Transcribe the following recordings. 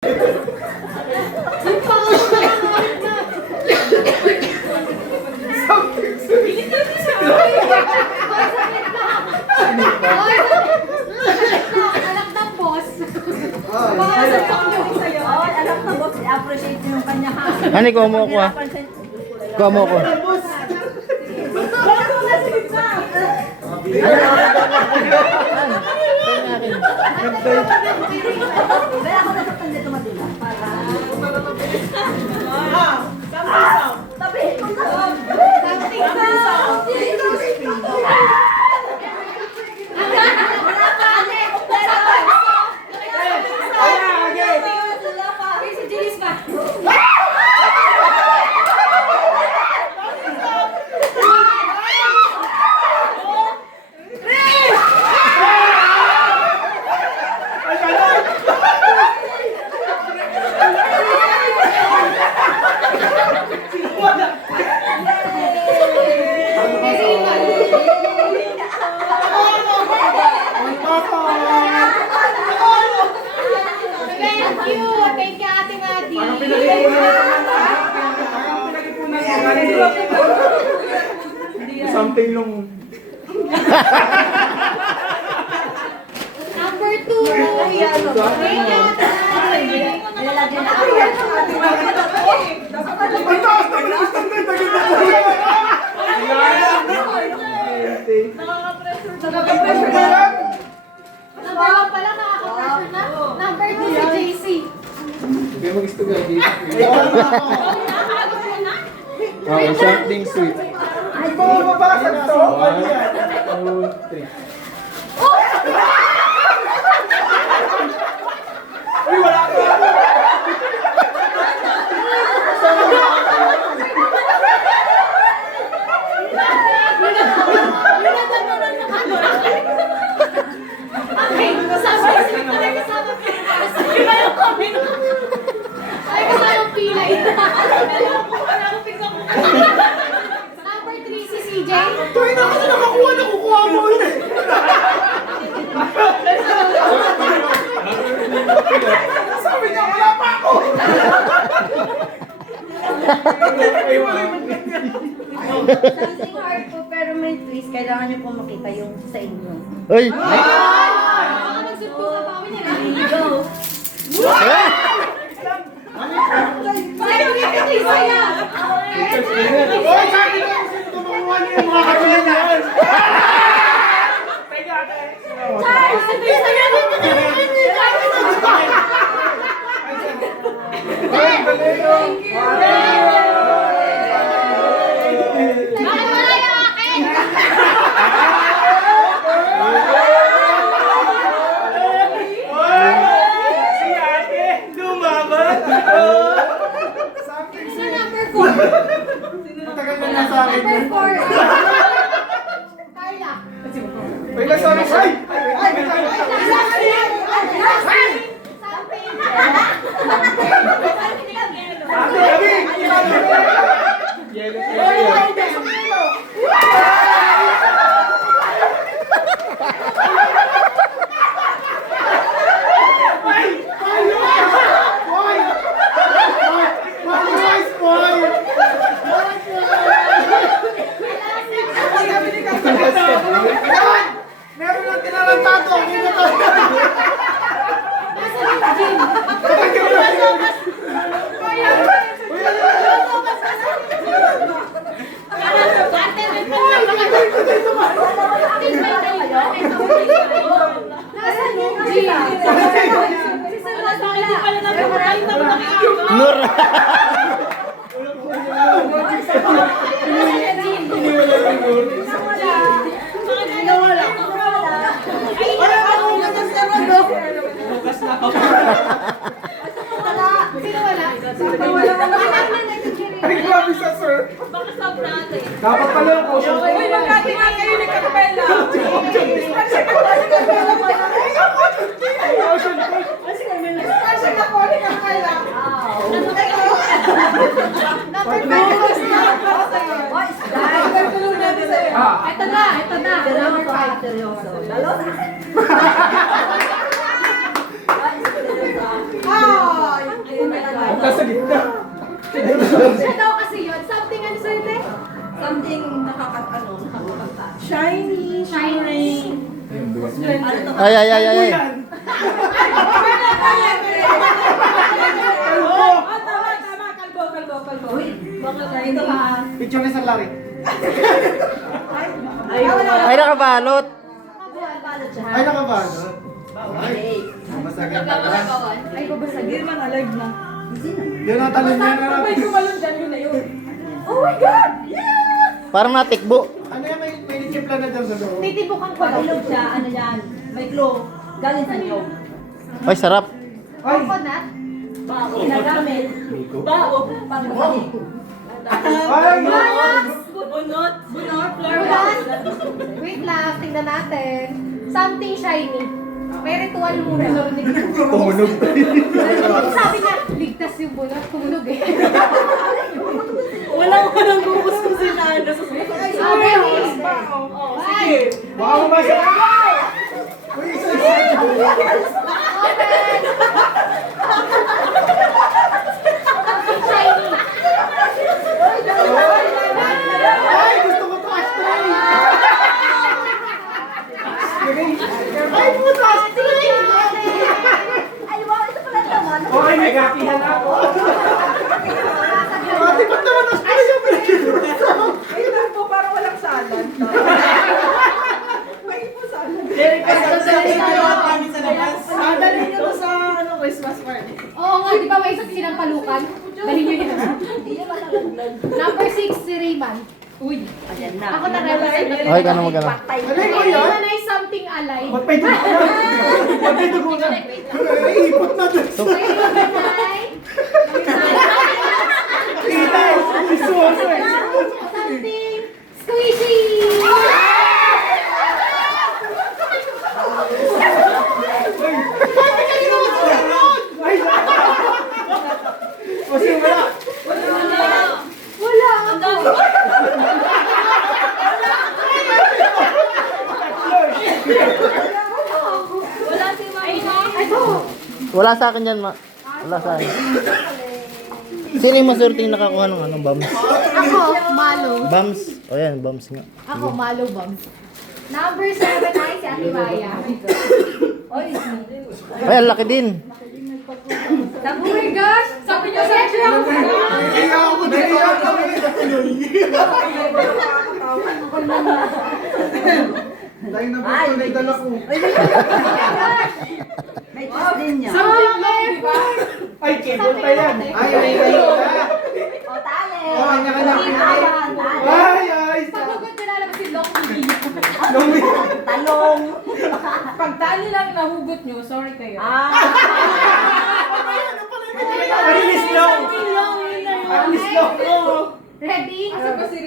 Anak ng boss. Anak ng boss, i-appreciate yung kanya ha. Ano, ikaw mo ako ah. Ikaw mo ako. Kaya ako nasaktan dito madila. Tabi! Si Jilis pa. Thank you. Thank you, Ate Madi. Something long. Number 2. Thank you, Ate Madi. Nilalagyan na ako. Ang taas na standard na kita po. Nakaka-pressure na. Number 1 pala, nakaka-pressure na. Number 2 si JC. Hindi mo gusto gagi. Nakakagusto na. Something sweet. Hindi mo mabasag to. Ano yan? 2, 3. Uy, wala ka! Okay, sabi talaga sa akin. Iba yung comment. Ay, kasayang pila. Number 3 si CJ. Tuwing na kasi nakakuha na kukuha mo yun eh. Sabi niya, wala pa ako. Something hard po pero may twist. Kailangan niyo po makita yung sa inyo. Uy! Baka magsunto ka pa kami nila. Go! Sa'yo, ito yung saya. Oy, sabi niya kung sino tumakuha niya yung mga katulad niyan. Charles, ito yung saya. Thank you. Bakit wala yung akin? Si ate, lumaban. Something Sa sweet. number 4. Matagal na nasa akin. Number 4. Carla. Wait lang, sorry. Ay, wait lang. Ate, Gabi! Meron lang tinarantado. Hindi na to. Nur! Ay, grabe sa sir. Dapat pala yung caution. Uy, magkati nga kayo ni Carmela! Caution. Kasi ka po ni Carmela! Ito na. Number 5, seryoso. Lalo na. Nasa gitna. Siya daw kasi yun. Something ano sa'yo, te? Something nakakakanta. Shiny. Ano to? Ay, ay, ay, ay, ay. Uy, baka ito ha. Picture ni Sir Larry. Ay, nakabalot. Balot siya. Ay, nakabano. Okay. Masagad na lang. Ay, babasagin. Yun ang talon niya na. Oh my God! Parang natikbo. Ano yan, may nitsipla na dyan sa loob. Titibukan ko lang. Ilog siya, ano yan? May glow. Galing sa niyog. Ay, sarap. Ay, Coconut. Bao. Ginagamit. Bao. Pagkakali. ay, Bunot. Bunot. Wait lang, tingnan natin. Something shiny. May ritual muna. tumunog. Sabi niya, ligtas yung bunot. Tumunog eh. Walang gugusto si Nando. Sabi niya. Sige. Baka umasa. Uy, isa. Shiny. Ay, gusto ko to ashtray. Ay, puta, ashtray. Ay, wow, ito pala naman. Okay, may kapihan ako. Ate, ba't naman ashtray yung pinagkiluto? Oo nga, di ba may isa sinampalukan? Dali nyo yan. Number 6, si Rayman. Uy. Ayan na. Ako na represent. Ay, gano'n mo gano'n. Alay ko Ay, yan. yun ay something alay. Ba't may dugo na? Ba't may dugo na? Ay, ipot na dun. Ay, yun ay... Kita, isuso eh. Something squishy! Ay, kasi wala. Wala ako. Wala si Mama. Ito. Wala sa akin yan, ma. Wala sa akin. Sino yung masurting nakakuha ng ano, bums? Ako, malo. Bums? O yan, bums nga. Ako, malo bombs. Number 7 ay si Ate Maya. Ay, ang laki din. Oh my gosh! Sabi niyo sa akin ako. Kaya ako dito. Dahil na ba ito, naidala ko. May test din niya. Something long, di ba? Ay, cable pa yan. Ay, ay, ay. O, tali. Oh, kanya-kanya. Awan, tali. Ay, ay. Pagkagod nilalabas si Long Lee. Talong. Pag tali lang nahugot nyo, sorry kayo. Parilis lang. Parilis lang. Ready?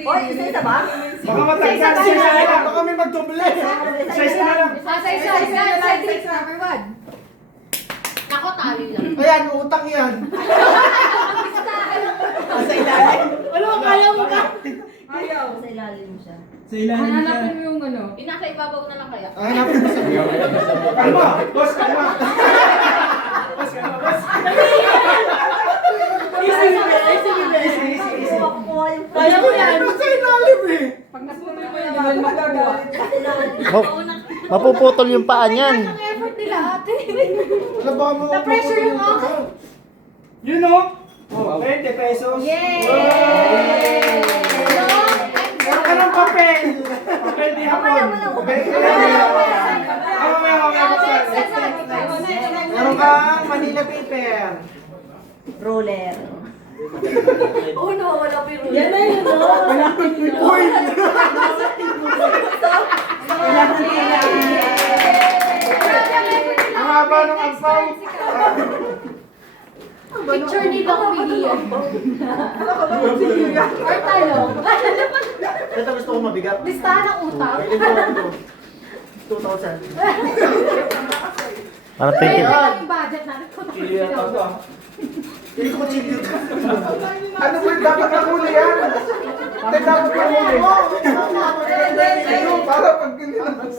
Oy, isa ba? Baka matagyan siya na lang. Baka may magdoble. Size na lang. Side 6, number 1. Ako, tali lang. Ayan, utang yan. Sa ilalim. Ano ang kaya mo ka? Sa ilalim mo siya. Sa ilalim siya. Hanapin mo yung ano. Inasa ibabaw na lang kaya. Ay, hanapin mo sa Kalma! Boss, kalma! Boss, kalma, boss! Easy, easy. Kukuha yung Kaya mo yan. Sa ilalim eh! Pag nasunod mo yung naman magagawa. Mapuputol yung paa niyan. Ang effort nila ate. Wala baka mo. Na-pressure yung ako. Yun o! Oh, 20 pesos. Yay! Meron ka ng papel! Papel di hapon. Meron kang Manila paper. roller. Oh no, wala pa yung Yan na yun, no? Uy! Ang haba ng ampaw. Picture ni Doc Miguel. Or talong. Ito gusto ko mabigat. Listahan ng utang. Pwede ko 2,000. Para Kaya 20. lang yung budget natin. Hindi ko chilyo. Ano ba dapat nakuli yan? Hindi dapat nakuli. Para pag ginilabas.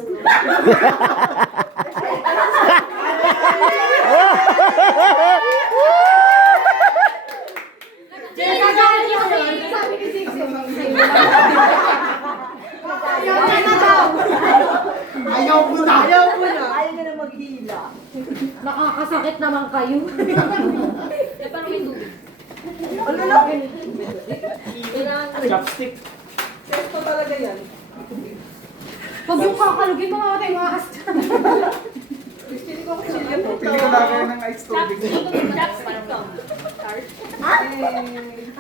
Bakit naman kayo? Chopstick. Huwag yung kakalugin, mamamatay mga asta. Pili ko lang kayo ng ice tubig.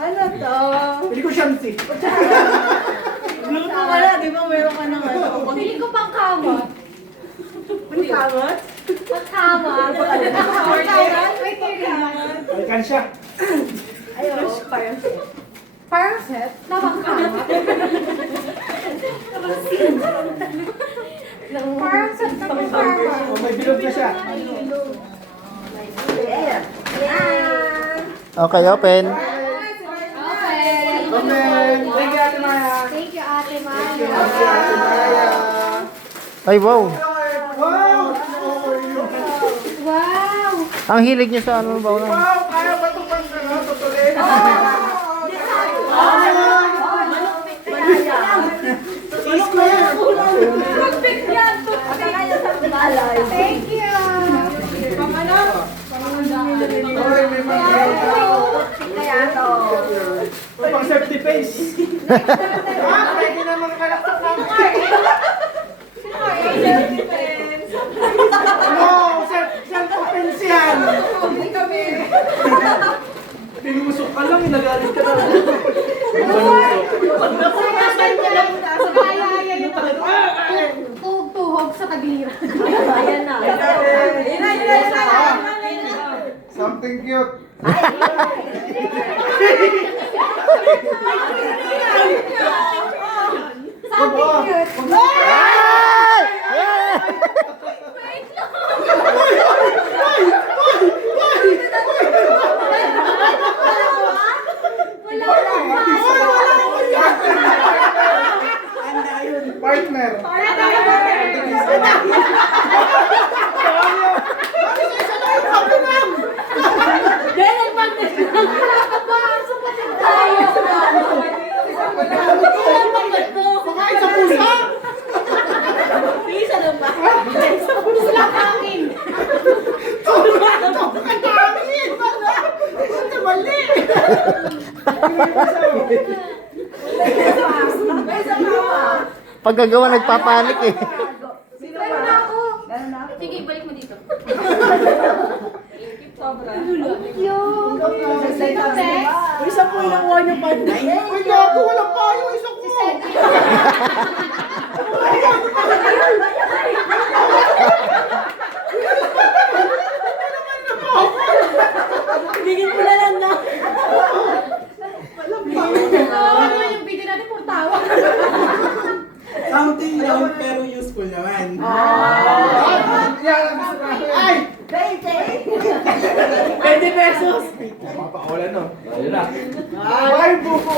Ano to? Pili ko shansi. Luto ka na, di ba mayroon ka ng ano? Pili ko pang kamot. May kamot? Pang kamot. May kailangan. Balikan siya. Ayaw, parang set. Parang set na pang kamot. Parang set na pang kamot. Oh, may bilog na siya. Yeah. Okay, open. Okay. Amen. Thank you, Ate Maya. Thank you, Ate Thank you, Maya. Ate Maya. Ay, wow. Wow! Wow! Ang hilig niyo sa ano ba? Wow! Kaya ba ito pang ano? Tutuloy? Thank you! Oy, may pang safety face. Pwede naman kalaksak namin. No, self-offense yan. Tinusok ka lang, nagalit ka na. Kaya yung tuhog sa tagliran. Ayan na. Something cute. Something cute. Partner. Kumain sa pusa. Pagkagawa nagpapanik eh. Meron na ako. Sige, balik mo dito. Yung sino next? Isa po yung one yung panday. Uy, gago, walang payo. Isa ko. Bigyan mo na lang na. Ano yung video natin puro tawa? Something round pero useful naman. Yan ang gusto namin. Ay! 20 pesos. Mapakawalan, no? Ayun na. Bye, buko.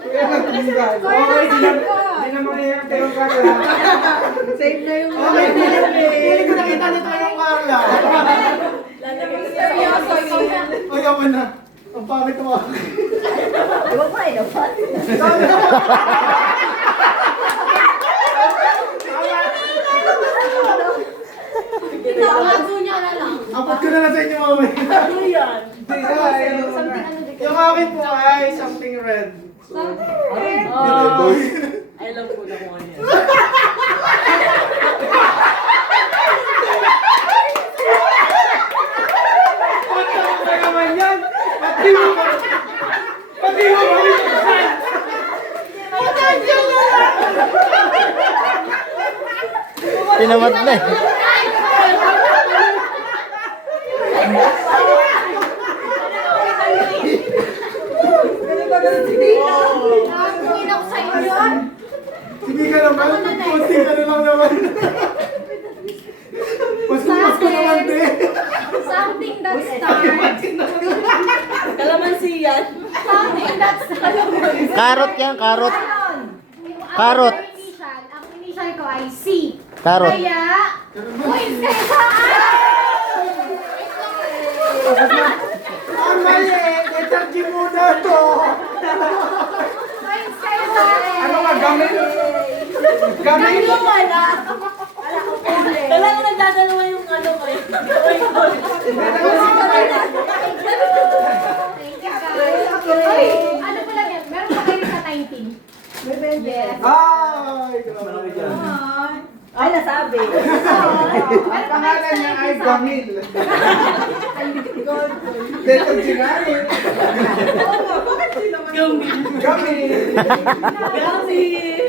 Kuya, nagtunggal. Okay, di na mangyayang tirong Carla. Save na yung Okay, pili ko nakita nito yung Carla. seryoso yun. Ay, ako na. Ang pangit mo. Huwag mo dapat. Pinakago niya na lang. Apot ko na lang sa inyo mamaya. Ano yan? Hindi na, yung akin po ay something red. So, Alam ko na kung ano yan. Ano naman yan? Pati mo kami minsan. Tinamat na eh. Nakakuin ako sa inyo. Hindi ka naman, konti ka na lang naman. Mas ko naman din. Something that starts. Kalamansi yan. Something that starts. Karot yan, karot. Karot. Ang initial ko ay C. Karot. Kaya, points kayo sa akin! Ang mali! Detergent muna to! Points kayo sa akin. Ano nga, gamit? Gamit? Wala. Wala ko nagdadalawa yung ano ko eh. Thank you guys. Ay, ano po lang yan? Meron pa kayo sa 19. Yes. Ay, grabe dyan. Ay, nasabi. Ang pangalan niya ay Gamil. Detergent nga eh. Gamil.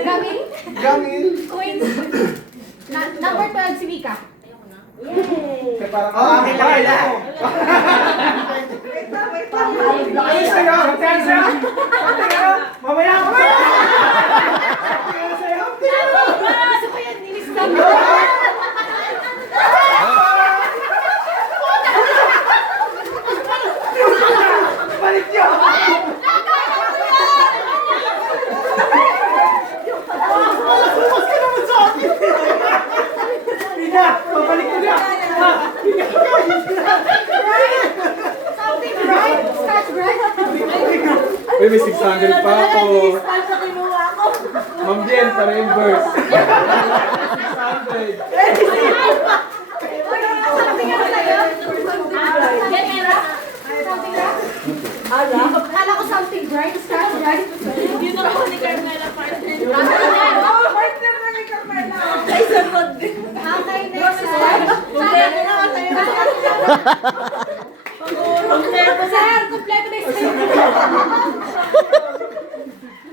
Gamil? Gamil. Queens. Number 12 si Mika. Eh, parang, akin na kaya ako. Ay, sa'yo. Sa'yo, sa'yo. Sa'yo. Mamaya ako sa'yo. Sa'yo, sa'yo. Gusto ko yan, nilistan mo. Balik niyo. Bukas ka naman sa akin. Tina, pabalik ko na. Something bright. Scotch bright. Uy, may 600 pa ako. Dispatch na kinuha ko. Ma'am Jen, pa-reimburse. 600. Something ano sa'yo? Something bright? Akala ko something bright. Scotch bright. Yun ako ni Carmela partner. Partner na ni Carmela. Ay, sagot. Okay, next one. Kompleto na ako sa'yo. Kompleto na. Sir, kompleto na yung sa'yo.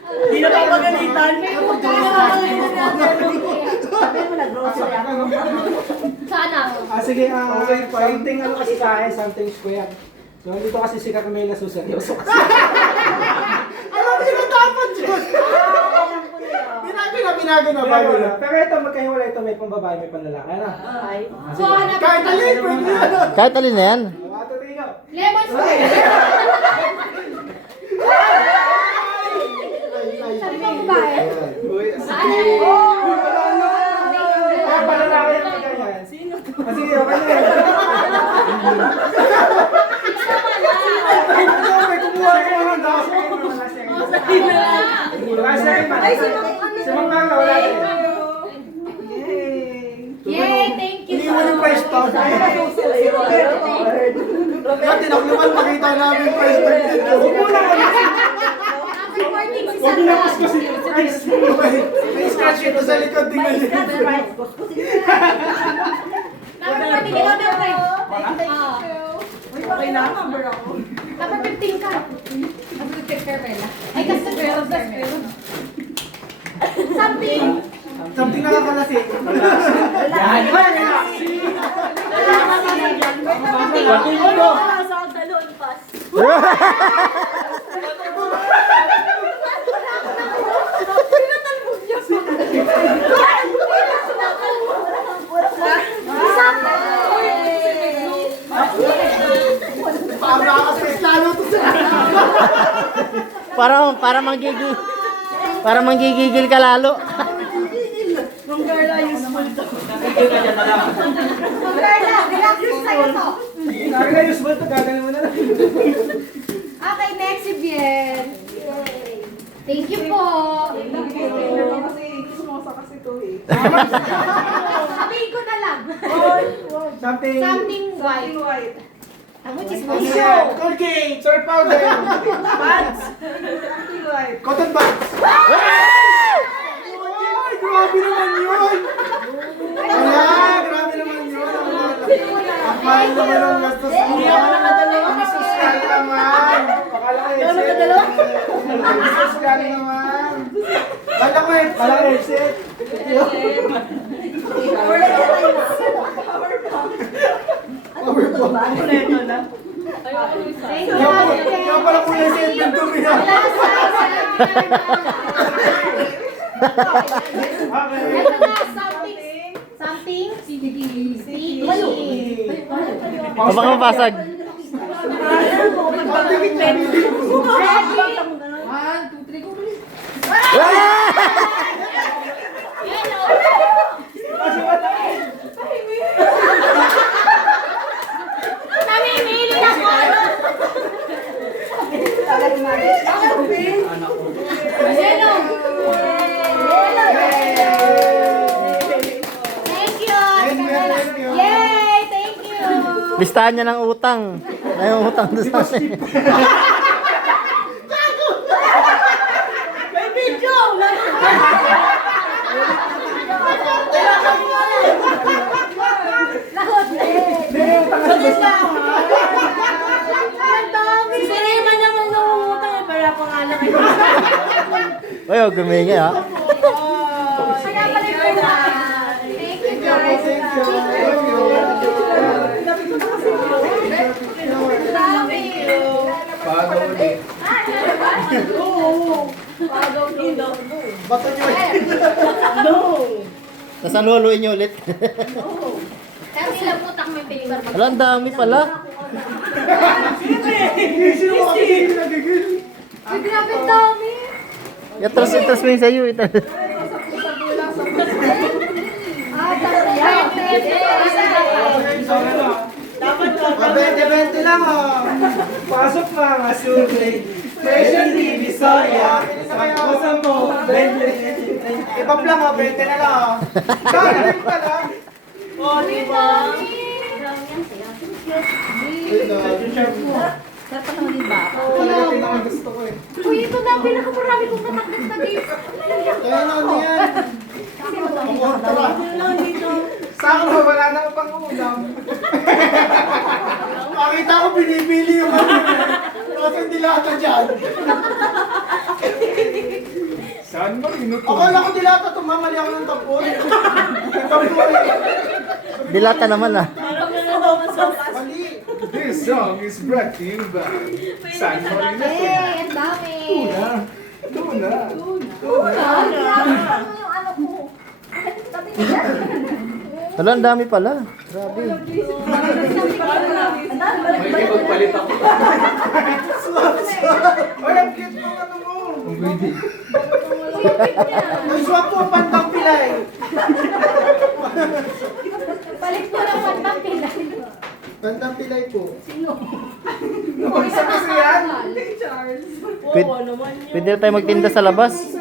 Hindi na papagalitan. May bukas. Sabi mo na grocery ako. Sana. Sige, something ano kasi tayo, something square. So, dito kasi si Carmela suseryoso kasi. Alam niyo na dapat yun. Binago na. Pero ito, magkahiwala ito, may pambabae, may panlalaki. Ano? Ay. So, hanap. Kahit alin, pwede na. Kahit alin na yan. Ato tingin nyo. Lemon square. Sabi mo babae. Uy, Ano? Kaya panlalaki yan pag ganyan. Sino to? Sige, okay na yan. may kumuha ko ng daso. Si Mang Carla, wala rin. Yay! Thank you so Iniwan yung price tag. Kaya tinakluban, makita namin yung price tag dito. Number 14 si Sandra. May scratch ito sa likod, tingnan niyo. Number 14, ikaw na friend. Okay na, number ako. Number 15 ka. Number 15 Carmela. Ay, kasi pero. Something. Something nakakalasing. Wala sa dalon pas. Para manggigigil ka lalo. Nung Carla, useful to. Carla, relax sa'yo to. Carla, useful to, gagaling mo na lang. Okay, next si Bien. Thank you po. Sabihin ko na lang. Something. Something white. Which is Ano tissue. yan? Colgate, soy powder. Cotton buds. Ay, grabe naman yun. Wala, grabe naman yun. Ang mahal naman ang gastos mo. Hindi ako nakadalawa. Jesus ka naman. Pakala ko Ikaw headset. nakadalawa? Jesus ka naman. Kala ko eh. Pakala ko headset. Kompleto na. Thank you. Kaya pala kulay sa inventory na. Ito na, something. Sticky. O baka mapasag. Namimili na Yellow. Thank you. Thank you. Yay! Thank you. Listahan niya ng utang. Ay, yung utang doon sa akin. May video! Si Rima naman nangungutang eh, para pangalan kayo. Uy, huwag gumingi ha. Kaya pala yung pula. Thank you, guys. Dami. Pagaw ulit. Bato nyo eh. Tapos aluluin niyo ulit. Pero ilang utang may paper. Wala, ang dami pala. Sino mo kami nagigil? Ay, grabe ang dami. Itras mo yung sa'yo. Ah, tapos yan. Dapat ko. 20-20 lang oh. Pasok mga sukli. Special Divisoria. Sampo, 20. Ibab lang oh, 20 na lang oh. Dami pala. Oh, di ba? Dapat naman din ba? Talaga tingnan gusto ko eh. Uy, ito na ang pinakamarami kong nataklit na gift. Kaya ano yan? Pakontra. Sakto, wala na akong pang-ulam. Makita ko binibili yung ano. Kasi hindi lata dyan. Saan ba minuto? Akala ko dilata ito, mamali ako ng tapon. Tapon eh. Dilata naman ah. Mali. This song is brought to you by San Marino. Yay, ang dami. Tuna. Wala, ang dami pala. Grabe. May magpalit ako. Ay, ang cute mo ano mo. Ay, swap po, pantang pilay. Balik ko ng pantang pila. Pantang pilay po. Isa kasi yan. Pwede na tayo magtinda sa labas.